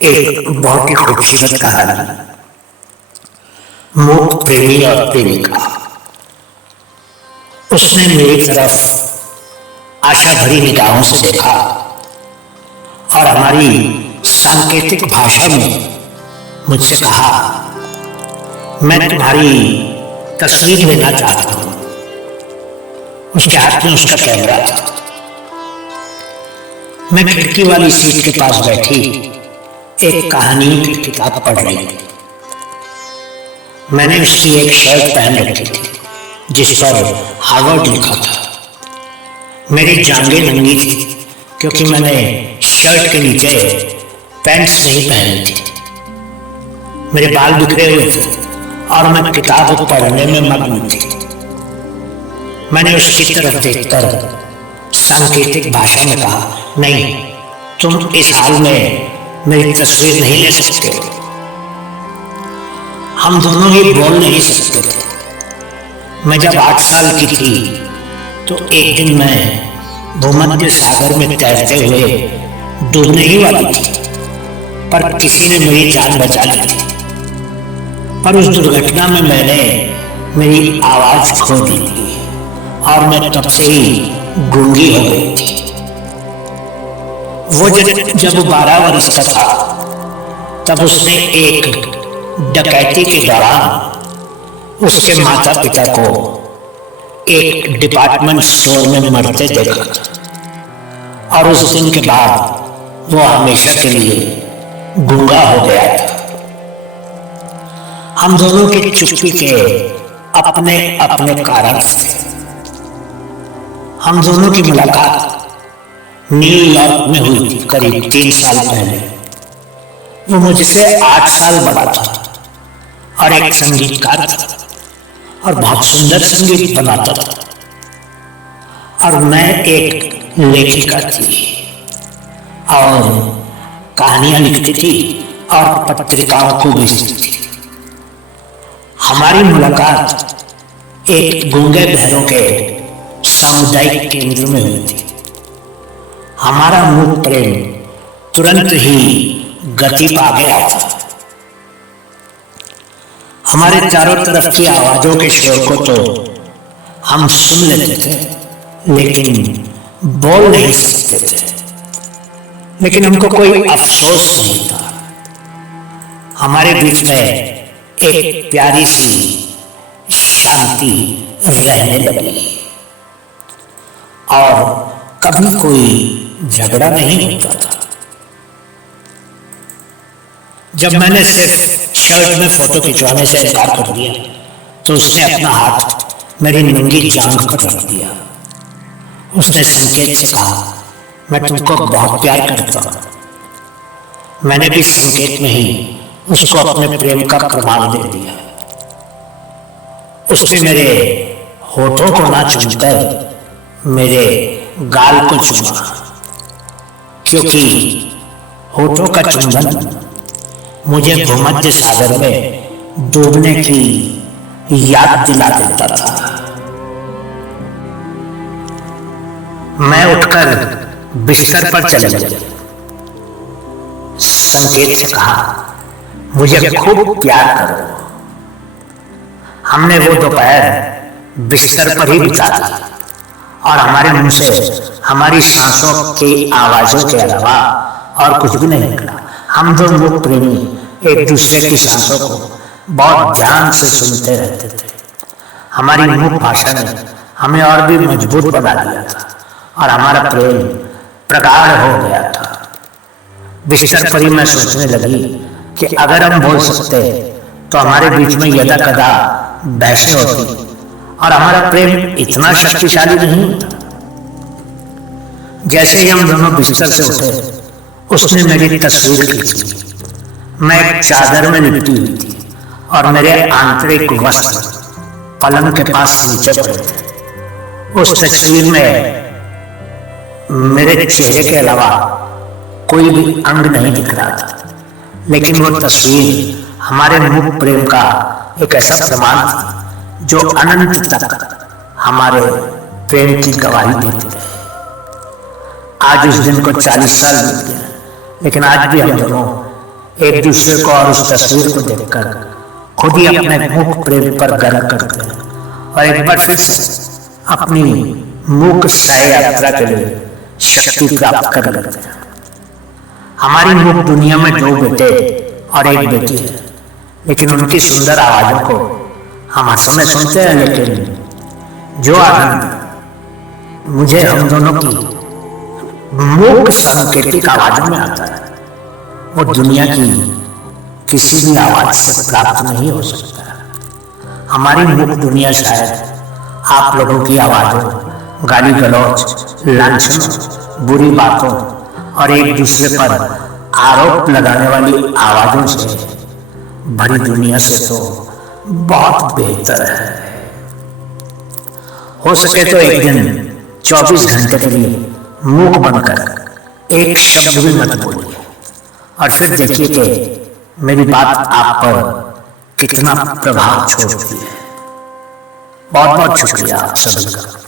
एक बहुत ही खूबसूरत कहानी। मूक प्रेमी और प्रेमिका। उसने मेरी तरफ आशा भरी निगाहों से देखा और हमारी सांकेतिक भाषा में मुझसे कहा, मैं तुम्हारी तस्वीर लेना चाहता हूं। उसके हाथ में उसका कैमरा था। मैं खिड़की वाली सीट के पास बैठी एक कहानियों की किताब पढ़ रही थी। मैंने उसकी एक शर्ट पहन रखी थी जिस पर हार्वर्ड लिखा था। मेरी जांघें नंगी थी क्योंकि मैंने शर्ट के नीचे पैंट्स नहीं पहनी थी। मेरे बाल बिखरे हुए थे और मैं किताब पढ़ने में मग्न थी। मैंने उसकी तरफ देखकर सांकेतिक भाषा में कहा, नहीं, तुम इस हाल में मेरी तस्वीर नहीं ले सकते। हम दोनों ही बोल नहीं सकते थे। मैं जब 8 साल की थी तो एक दिन मैं भूमध्य सागर में तैरते हुए डूबने ही वाली थी, पर किसी ने मेरी जान बचा ली थी। पर उस दुर्घटना में मैंने मेरी आवाज खो दी थी और मैं तब से ही गूंगी हो गई थी। वो जब 12 वर्ष का था तब उसने एक डकैती के दौरान उसके माता पिता को एक डिपार्टमेंट स्टोर में मरते देखा और उस दिन के बाद वो हमेशा के लिए गूंगा हो गया था। हम दोनों की चुप्पी के अपने अपने कारण थे। हम दोनों की मुलाकात न्यूयॉर्क में हुई थी करीब 3 साल पहले। वो मुझसे 8 साल बड़ा था और एक संगीतकार था और बहुत सुंदर संगीत बनाता था, और मैं एक लेखिका थी और कहानियां लिखती थी और पत्रिकाओं को भेजती थी। हमारी मुलाकात एक गूंगे बहरों के सामुदायिक केंद्र में हुई थी। हमारा मूक प्रेम तुरंत ही गति पा गया था। हमारे चारों तरफ की आवाजों के शोर को तो हम सुन लेते थे, लेकिन बोल नहीं सकते थे। लेकिन हमको कोई अफसोस नहीं था। हमारे बीच में एक प्यारी सी शांति रहने लगी और कभी कोई झगड़ा नहीं होता था। जब मैंने सिर्फ शर्ट में फोटो खिंचवाने से इनकार कर दिया तो उसने अपना हाथ मेरी नंगी जांघ पर रख दिया। उसने संकेत से कहा, मैं तुमको बहुत प्यार करता हूं। मैंने भी संकेत में ही उसको अपने प्रेम का प्रमाण दे दिया। उसने मेरे होठों को ना चूमकर मेरे गाल को चूमा, क्योंकि होठों का चुंबन मुझे भूमध्य सागर में डूबने की याद दिला देता था। मैं उठकर बिस्तर पर चले गया। संकेत से कहा, मुझे खूब प्यार करो। हमने वो दोपहर बिस्तर पर ही बिता दी और हमारे मुंह से हमारी सांसों की आवाजों के अलावा और कुछ भी नहीं निकला। हम दोनों प्रेमी एक दूसरे की सांसों को बहुत ध्यान से सुनते रहते थे। हमारी मूक भाषा ने हमें और भी मजबूत बना दिया था और हमारा प्रेम प्रगाढ़ हो गया था। बिस्तर पर ही मैं सोचने लगी कि अगर हम बोल सकते तो हमारे बीच में यदा कदा बहसें होती और हमारा प्रेम इतना शक्तिशाली नहीं होता। जैसे ही हम दोनों बिस्तर से उठे उसने मेरी तस्वीर खींची। मैं एक चादर में लिपटी हुई थी और मेरे आंतरिक वस्त्र पलंग के पास नीचे पड़े थे। उस तस्वीर में मेरे चेहरे के अलावा कोई भी अंग नहीं दिख रहा था, लेकिन वो तस्वीर हमारे मूक प्रेम का एक ऐसा प्रमाण था जो अनंत तक हमारे प्रेम की गवाही देते रहे। आज उस दिन को 40 साल बीत गए, लेकिन आज भी हम दोनों एक दूसरे को और उस तस्वीर को देखकर खुद ही अपने मूक प्रेम पर गर्व करते हैं और एक बार फिर से अपनी मूक साय यात्रा के लिए शक्ति प्राप्त कर लेते हैं। हमारी मूक दुनिया में 2 बेटे और 1 बेटी है, लेकिन उनकी सुंदर आवाजों को हम हर समय सुनते हैं, लेकिन जो आनंद मुझे हम दोनों की मूक सांकेतिक आवाजों में आता है वो दुनिया की किसी भी आवाज से प्राप्त नहीं हो सकता। हमारी मूक दुनिया शायद आप लोगों की आवाजों, गाली गलौज, लांछनों, बुरी बातों और एक दूसरे पर आरोप लगाने वाली आवाजों से भरी दुनिया से तो बहुत बेहतर है। हो सके तो एक दिन 24 घंटे के लिए मूक बनकर एक शब्द भी मत बोलिए और फिर देखिए कि मेरी बात आप पर कितना प्रभाव छोड़ती है। बहुत बहुत शुक्रिया आप सभी का।